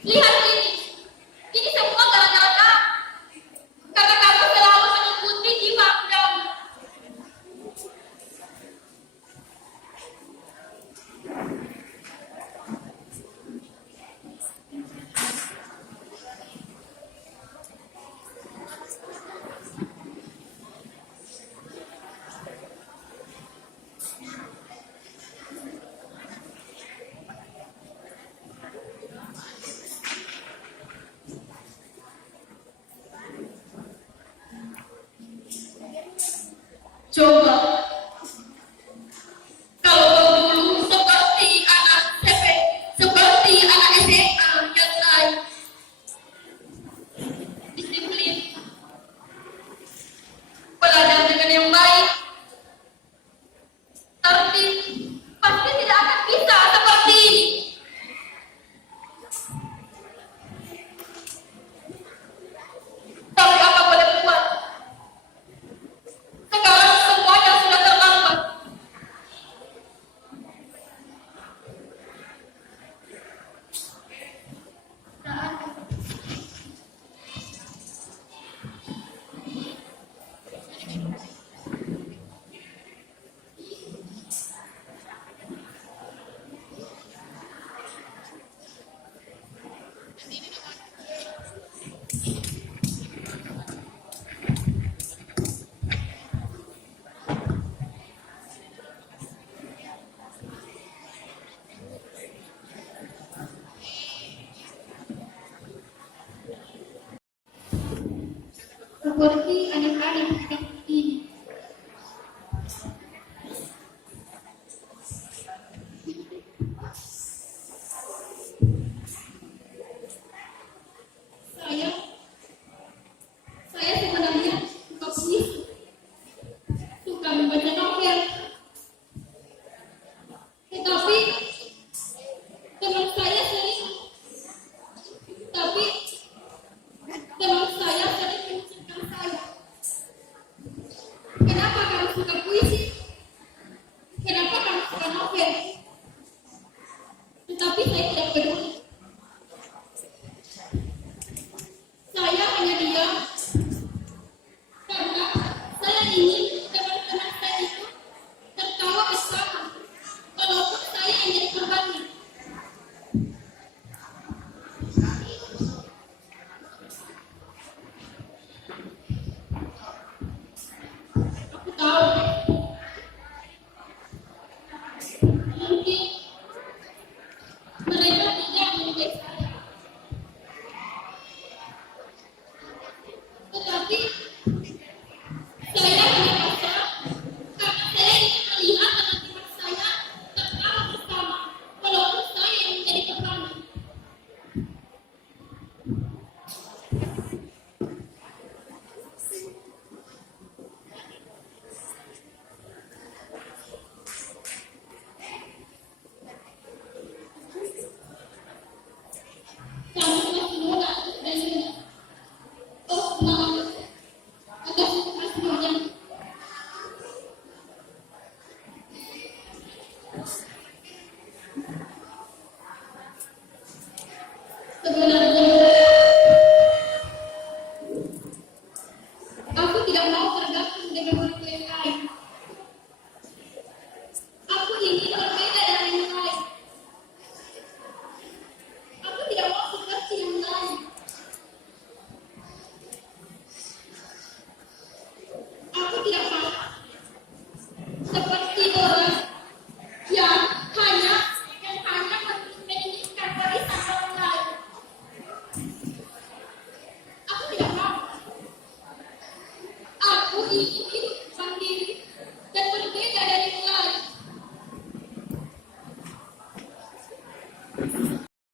Lihat ini semua gara-gara kamu. Karena kamu selalu mengikuti jiwa kamu. Coba, kalau kau dulu seperti anak SMP, seperti anak SMA yang lain, disiplin, belajar dengan yang baik, tertib, pasti tidak akan bisa seperti ini. Tapi apa boleh buat? Sekarang semuanya sudah terlambat. Seperti anak-anak seperti ini. Saya sebenarnya suka puisi, suka membaca novel. Tetapi teman saya sering mengucapkan saya. Kenapa kamu suka puisi? Kenapa kamu suka novel? Tetapi saya tidak peduli. Saya hanya diam karena saya ingin teman-teman saya itu tertawa bersama, walaupun saya yang jadi korbannya. Aku tahu, mungkin mereka tidak menyukai saya, tetapi saya hanya pasrah karena saya ingin melihat teman-teman saya tertawa bersama, walaupun saya yang menjadi korbannya. Kamu masih muda dan ingat. Oh, maaf. Agak suka semuanya. Sebenarnya, aku tidak mau tergabung dengan orang yang lain. Aku ingin berbeda dari yang lain. Aku tidak mau seperti yang lain. Aku tidak mau seperti orang yang hanya menginginkan warisan orang lain. Aku tidak mau. Aku ingin